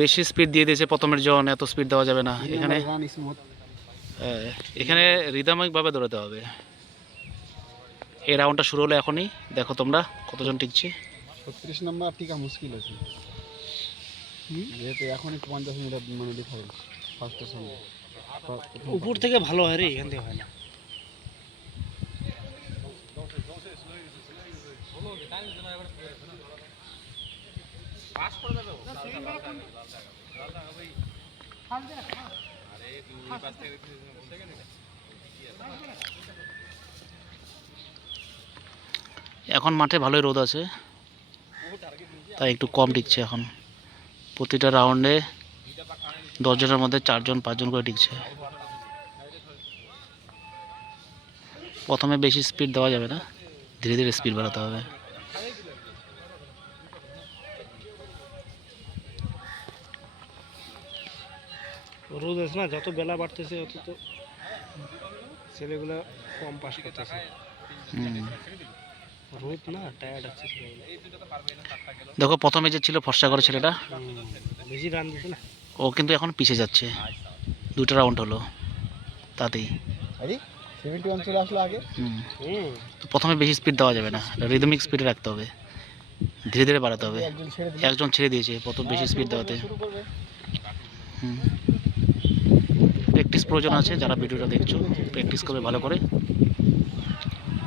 বেশি স্পিড দিয়ে দিয়েছে প্রথমের জন, এত স্পিড দেওয়া যাবে না এখানে। এখানে রিদমিকভাবে দৌড়াতে হবে। এই রাউন্ডটা শুরু হলো এখনই, দেখো তোমরা কতজন টিকছে। 36 নম্বর টিকা মুশকিল আছে, যেহেতু এখনই 50 মিটার মানে ডিফারেন্স ফার্স্টের সঙ্গে। উপর থেকে ভালো হয় রে, এখান থেকে হয় না। এখন মাঠে ভালোই রোদ আছে, তাই একটু কম টিকছে এখন। প্রতিটা রাউন্ডে 10 জনের মধ্যে 4 জন 5 জন করে টিকছে। প্রথমে বেশি স্পিড দেওয়া যাবে না, ধীরে ধীরে স্পিড বাড়াতে হবে। রোদ আছে না, যত বেলা বাড়তেছে তত তো ছেলেগুলো কম পাস করতেছে। রোদ না, টায়ার্ড আছে ছেলেগুলো। দেখো প্রথমে যে ছিল ফর্সা করে ছেলেটা, বেশি রান দিতে না, ও কিন্তু এখন পিছিয়ে যাচ্ছে। 2টা রাউন্ড হলো তাতেই। 71 চলে আসলো আগে। তো প্রথমে বেশি স্পিড দেওয়া যাবে না, রিদমিক স্পিডে রাখতে হবে, ধীরে ধীরে বাড়াতে হবে। একজন ছেড়ে দিয়েছে প্রথম বেশি স্পিড দেওয়াতে। প্র্যাকটিস প্রয়োজন আছে, যারা ভিডিওটা দেখছো প্র্যাকটিস করবে ভালো করে,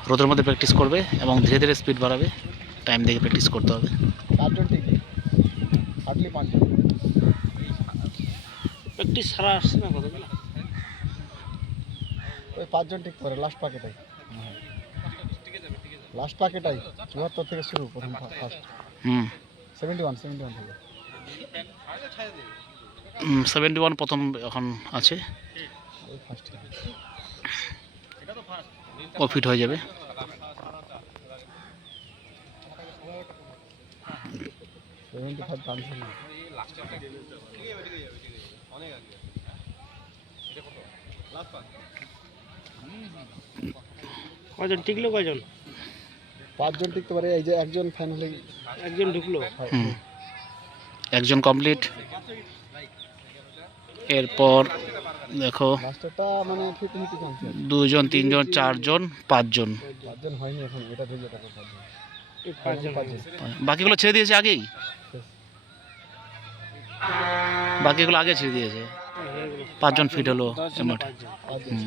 রোদের মধ্যে প্র্যাকটিস করবে এবং ধীরে ধীরে স্পিড বাড়াবে। টাইম দেখে প্র্যাকটিস করতে হবে। প্র্যাকটিস ছাড়া আসছে না কতগুলো। ওই 5 জন ঠিক করে লাস্ট পাকেটাই, লাস্ট পাকেটাই 74 থেকে শুরু, প্রথম ফার্স্ট 71 থেকে 71 প্রথম এখন আছে, ওই ফার্স্ট ও ফিট হয়ে যাবে। 75 টান ছিল। কয়জন টিকলো, কয়জন? 5 জন টিকতে পারে, এই যে একজন ফাইনালি একজন ঢুকলো। একজন কমপ্লিট। এরপর দেখো মাস্টারটা মানে 50-50 চান্স আছে। 2 জন 3 জন 4 জন 5 জন। 5 জন হয়নি এখন, এটা ধরে টাকা 5 জন। এই 5 জন। বাকিগুলো ছেড়ে দিয়েছে আগেই, বাকিগুলো আগে ছেড়ে দিয়েছে। 5 জন ফিট হলো। 10 জনে 5 জন।